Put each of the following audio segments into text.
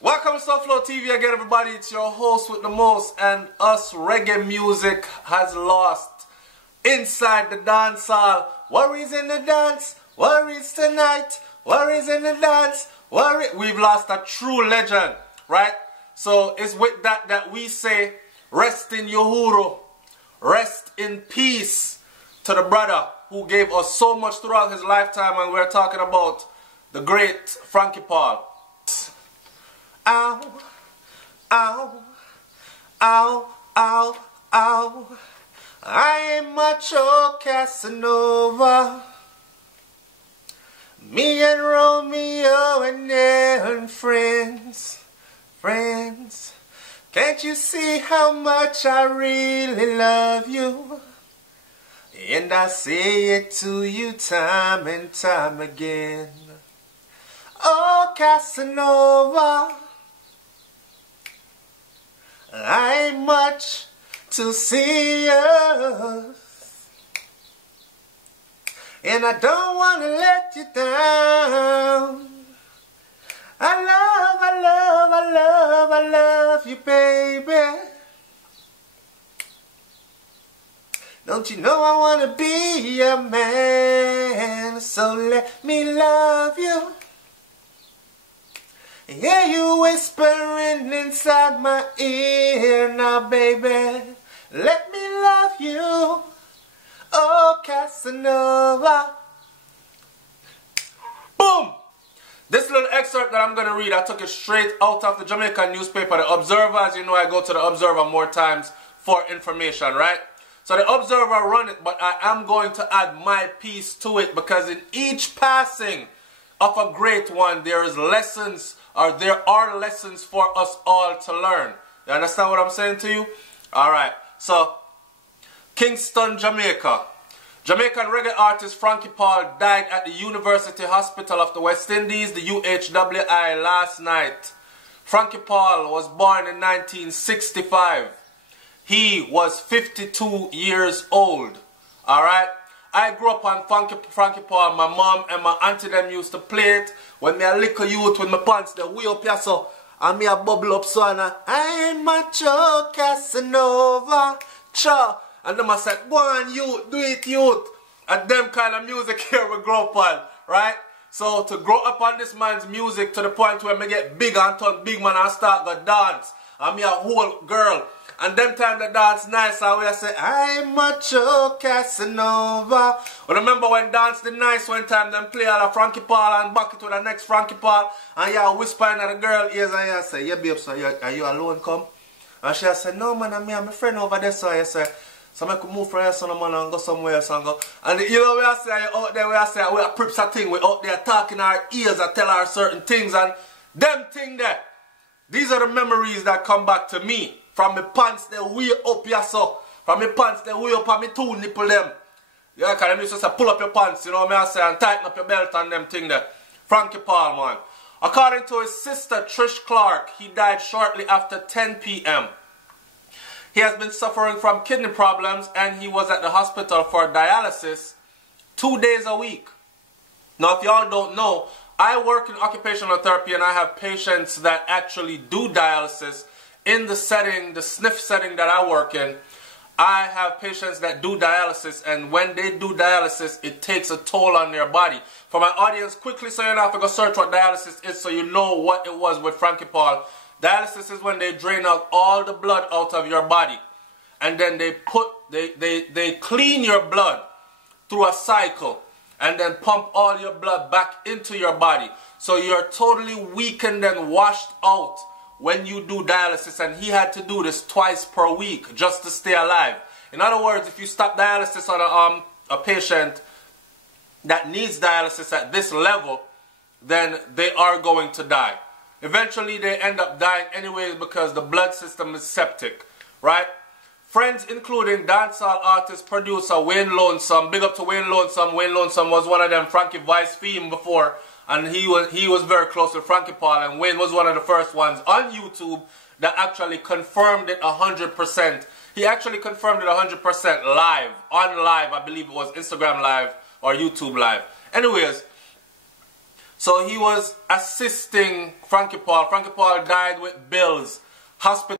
Welcome to SouFLoTV again, everybody. It's your host with the most, and us reggae music has lost inside the dancehall. Worries in the dance, worries tonight, worries in the dance, We've lost a true legend, right? So it's with that we say, rest in Uhuru, rest in peace to the brother who gave us so much throughout his lifetime, and we're talking about the great Frankie Paul. Ow, ow, ow, ow, ow, I ain't macho Casanova. Me and Romeo and them friends, can't you see how much I really love you? And I say it to you time and time again. Oh, Casanova, I ain't much to see us, and I don't want to let you down. I love you, baby. Don't you know I want to be your man? So let me love you. Yeah, you whispering inside my ear now, baby. Let me love you, oh Casanova. Boom! This little excerpt that I'm going to read, I took it straight out of the Jamaican newspaper, The Observer. As you know, I go to The Observer more times for information, right? So The Observer run it, but I am going to add my piece to it, because in each passing of a great one, there is lessons, or there are lessons for us all to learn. You understand what I'm saying to you? Alright, so Kingston, Jamaica. Jamaican reggae artist Frankie Paul died at the University Hospital of the West Indies, the UHWI, last night. Frankie Paul was born in 1965. He was 52 years old. Alright? I grew up on Frankie Paul. My mom and my auntie them used to play it when me a little youth with my pants they way up here so, and me a bubble up so, and I'm macho Casanova, cha. And them I said, go on youth, do it youth. And them kind of music here we grow up on, right? So to grow up on this man's music to the point where me get big and turn big man and start to dance, and me a whole girl. And them time the dance nice, and we say, I'm macho Casanova. But remember when dance the nice one time, them play all a Frankie Paul and back it to the next Frankie Paul, and you whispering at the girl ears, and you say, yeah babe, so are you alone come? And she said, no man, I'm my friend over there, so I say, so I could move from here son man and go somewhere else and go. And you know where I say, out there where I say, we are prips a thing, we out there talking our ears and tell her certain things, and them thing there. These are the memories that come back to me. From my pants, they way up here so. From my pants, they way up on my two nipple them. Yeah, because them used to say, pull up your pants, you know what I say, and tighten up your belt and them thing there. Frankie Paul, man. According to his sister, Trish Clark, he died shortly after 10 p.m. He has been suffering from kidney problems, and he was at the hospital for dialysis 2 days a week. Now, if y'all don't know, I work in occupational therapy, and I have patients that actually do dialysis. In the setting, the SNF setting that I work in, I have patients that do dialysis, and when they do dialysis, it takes a toll on their body. For my audience, quickly, so you don't have to go search what dialysis is, so you know what it was with Frankie Paul. Dialysis is when they drain out all the blood out of your body, and then they clean your blood through a cycle, and then pump all your blood back into your body. So you're totally weakened and washed out when you do dialysis, and he had to do this twice per week just to stay alive. In other words, if you stop dialysis on a patient that needs dialysis at this level, then they are going to die. Eventually, they end up dying anyways because the blood system is septic, right? Friends including dancehall artist, producer Wayne Lonesome. Big up to Wayne Lonesome. Wayne Lonesome was one of them Frankie Vice theme before, and he was very close with Frankie Paul, and Wayne was one of the first ones on YouTube that actually confirmed it 100%. He actually confirmed it 100% live, on live, I believe it was Instagram live or YouTube live. Anyways, So he was assisting Frankie Paul. Frankie Paul died with bills. Hospital.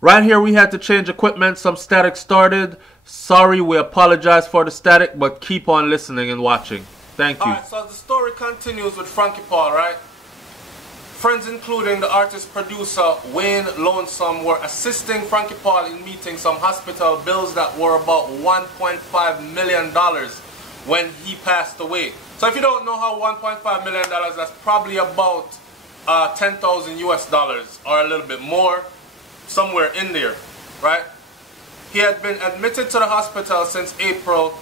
Right here we had to change equipment. Some static started. Sorry, we apologize for the static, but keep on listening and watching. Thank you. Alright, so the story continues with Frankie Paul, right? Friends including the artist producer Wayne Lonesome were assisting Frankie Paul in meeting some hospital bills that were about $1.5 million when he passed away. So if you don't know how $1.5 million, that's probably about 10,000 US dollars or a little bit more, somewhere in there, right? He had been admitted to the hospital since April.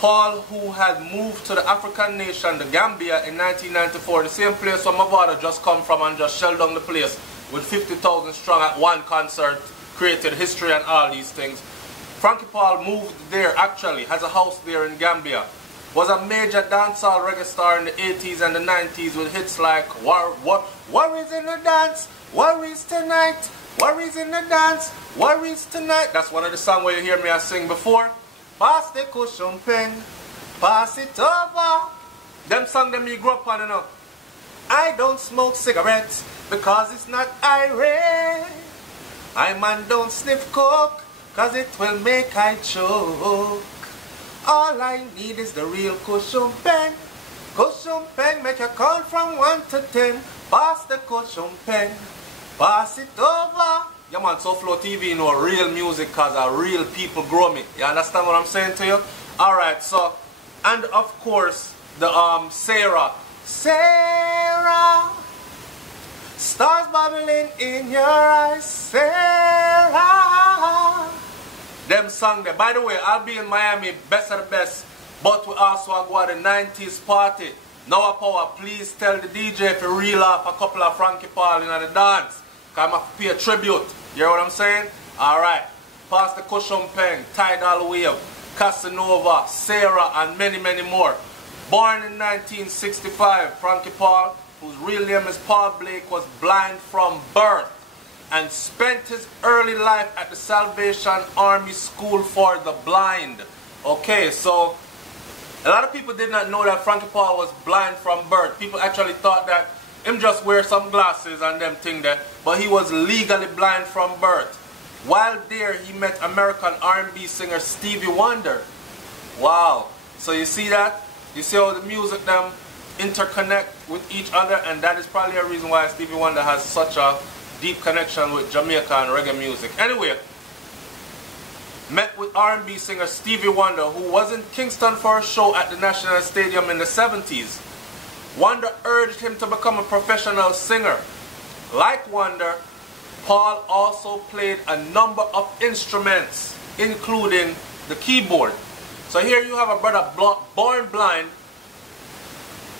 Paul, who had moved to the African nation, the Gambia, in 1994, the same place where my father just come from and just shelled down the place with 50,000 strong at one concert, created history and all these things. Frankie Paul moved there, actually, has a house there in Gambia. Was a major dancehall reggae star in the 80s and the 90s with hits like Worries in the Dance, Worries Tonight, Worries in the Dance, Worries Tonight. That's one of the songs where you hear me I sing before. Pass the cushion pen, pass it over. Them songs that me grew up on, you know. I don't smoke cigarettes because it's not irate. I man don't sniff coke cause it will make I choke. All I need is the real cushion pen. Cushion pen make you count from 1 to 10. Pass the cushion pen, pass it over. Yeah man, SouFLoTV, you know, real music cause real people grow me. You understand what I'm saying to you? Alright, so, and of course, the Sarah. Sarah, stars bubbling in your eyes, Sarah. Them song there. By the way, I'll be in Miami, best of the best, but we also go to the 90s party. Now power, please tell the DJ if you reel off a couple of Frankie Paul in the dance. Cause I'm going to pay a tribute. You hear what I'm saying? Alright. Pass the cushion pen, Tidal Wave, Casanova, Sarah, and many, many more. Born in 1965, Frankie Paul, whose real name is Paul Blake, was blind from birth and spent his early life at the Salvation Army School for the Blind. Okay, so a lot of people did not know that Frankie Paul was blind from birth. People actually thought that him just wear some glasses and them thing there, but he was legally blind from birth. While there, he met American R&B singer Stevie Wonder. Wow. So you see that? You see how the music them interconnect with each other, and that is probably a reason why Stevie Wonder has such a deep connection with Jamaica and reggae music. Anyway, met with R&B singer Stevie Wonder, who was in Kingston for a show at the National Stadium in the 70s. Wonder urged him to become a professional singer. Like Wonder, Paul also played a number of instruments, including the keyboard. So here you have a brother born blind,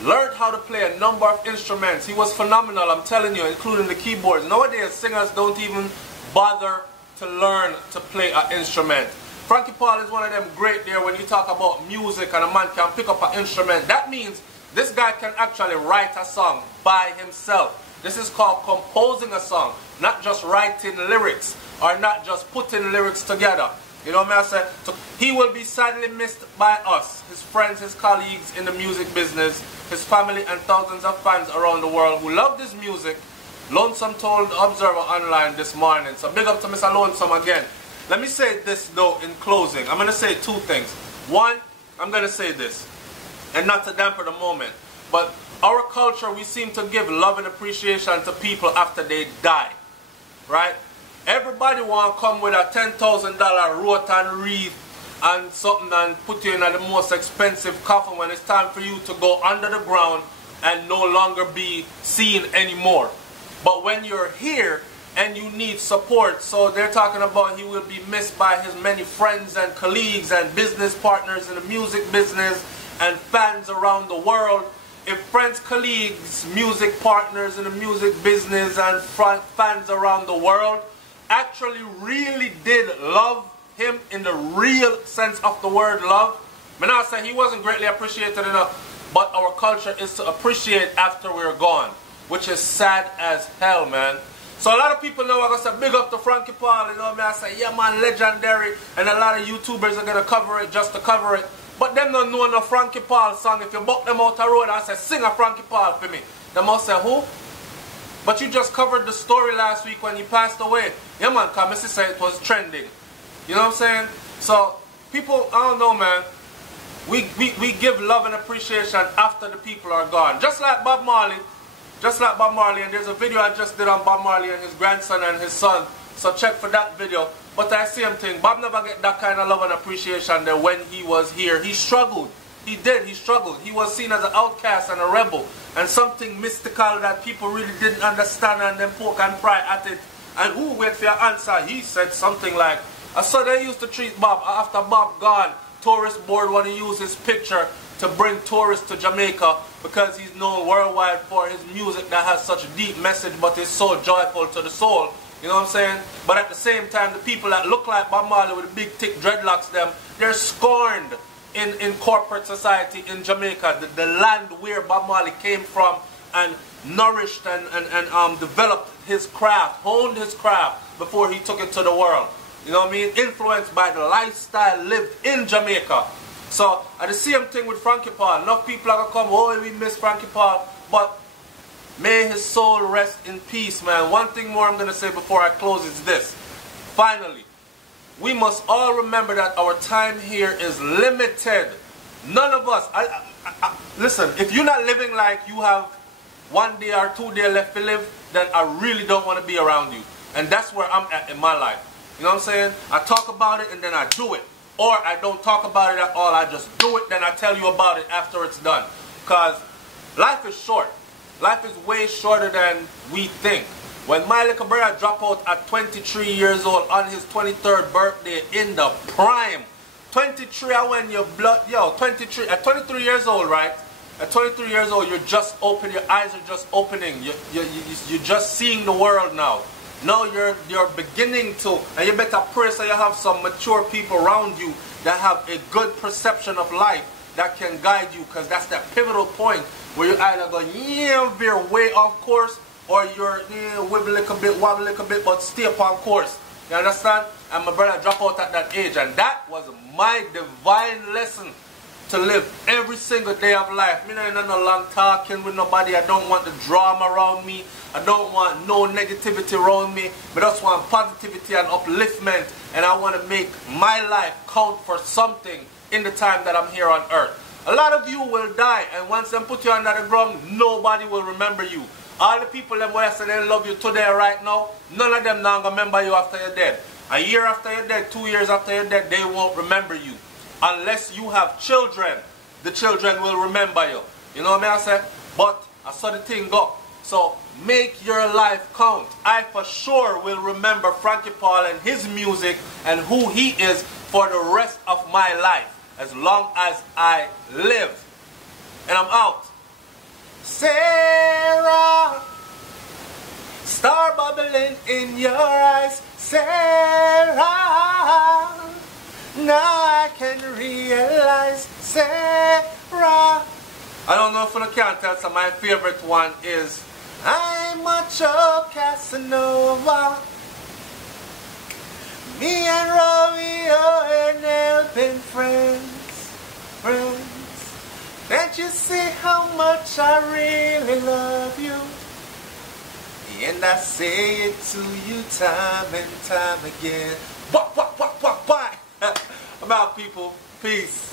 learned how to play a number of instruments. He was phenomenal, I'm telling you, including the keyboards. Nowadays, singers don't even bother to learn to play an instrument. Frankie Paul is one of them great there when you talk about music and a man can pick up an instrument. That means this guy can actually write a song by himself. This is called composing a song, not just writing lyrics or not just putting lyrics together. You know what I say? So he will be sadly missed by us, his friends, his colleagues in the music business, his family and thousands of fans around the world who love this music. Lonesome told the Observer Online this morning. So big up to Mr. Lonesome again. Let me say this though in closing. I'm going to say two things. One, I'm going to say this, and not to dampen the moment, but our culture, we seem to give love and appreciation to people after they die, right? Everybody want to come with a $10,000 rotan wreath and something and put you in the most expensive coffin when it's time for you to go under the ground and no longer be seen anymore. But when you're here and you need support, so they're talking about he will be missed by his many friends and colleagues and business partners in the music business and fans around the world. If friends, colleagues, music partners in the music business and fans around the world actually really did love him in the real sense of the word love, I mean, I say he wasn't greatly appreciated enough, but our culture is to appreciate after we're gone, which is sad as hell, man. So a lot of people know I'm going to say big up to Frankie Paul, you know what I mean? I say, yeah man, legendary, and a lot of YouTubers are going to cover it just to cover it. But them don't know no Frankie Paul song. If you buck them out the road and say, sing a Frankie Paul for me, they must say, who? But you just covered the story last week when he passed away. Yeah, man, because Missy said it was trending. You know what I'm saying? So, people, I don't know, man. We give love and appreciation after the people are gone. Just like Bob Marley. Just like Bob Marley. And there's a video I just did on Bob Marley and his grandson and his son. So check for that video. But I same thing. Bob never get that kind of love and appreciation that when he was here. He struggled. He did. He struggled. He was seen as an outcast and a rebel. And something mystical that people really didn't understand, and then poke and pry at it. And who wait for your answer? He said something like, I saw they used to treat Bob, after Bob gone, tourist board want to use his picture to bring tourists to Jamaica because he's known worldwide for his music that has such a deep message but is so joyful to the soul. You know what I'm saying? But at the same time, the people that look like Bob Marley with the big thick dreadlocks, they're scorned in corporate society in Jamaica, the land where Bob Marley came from and nourished and developed his craft, honed his craft before he took it to the world. You know what I mean? Influenced by the lifestyle lived in Jamaica. So, at the same thing with Frankie Paul. Enough people are going to come, oh, we miss Frankie Paul. But may his soul rest in peace, man. One thing more I'm going to say before I close is this. Finally, we must all remember that our time here is limited. None of us, listen, if you're not living like you have 1 day or 2 days left to live, then I really don't want to be around you. And that's where I'm at in my life. You know what I'm saying? I talk about it and then I do it. Or I don't talk about it at all. I just do it, then I tell you about it after it's done. Because life is short. Life is way shorter than we think. When my little brother dropped out at 23 years old on his 23rd birthday in the prime. 23, I went your blood, yo, 23, at 23 years old, right? At 23 years old, you're just open, your eyes are just opening. You're just seeing the world now. Now you're beginning to, and you better pray so you have some mature people around you that have a good perception of life that can guide you, because that's that pivotal point where you either go, yeah, veer way off course, or you're wobble a little bit, but stay upon course. You understand? And my brother dropped out at that age, and that was my divine lesson to live every single day of life. Me not no long talking with nobody. I don't want the drama around me. I don't want no negativity around me. But I just want positivity and upliftment. And I want to make my life count for something in the time that I'm here on earth. A lot of you will die, and once they put you under the ground, nobody will remember you. All the people them who say they love you today right now, none of them now gonna remember you after you're dead. A year after you're dead, 2 years after you're dead, they won't remember you. Unless you have children, the children will remember you. You know what I say? But I saw the thing go. So make your life count. I for sure will remember Frankie Paul and his music and who he is for the rest of my life, as long as I live. And I'm out. Sarah, star bubbling in your eyes. Sarah, now I can realize. Sarah, I don't know if I can tell, so my favorite one is I'm a Joe Casanova. Me and Romeo ain't never been friends. Can't you see how much I really love you? And I say it to you time and time again. Bye. I'm out, people. Peace.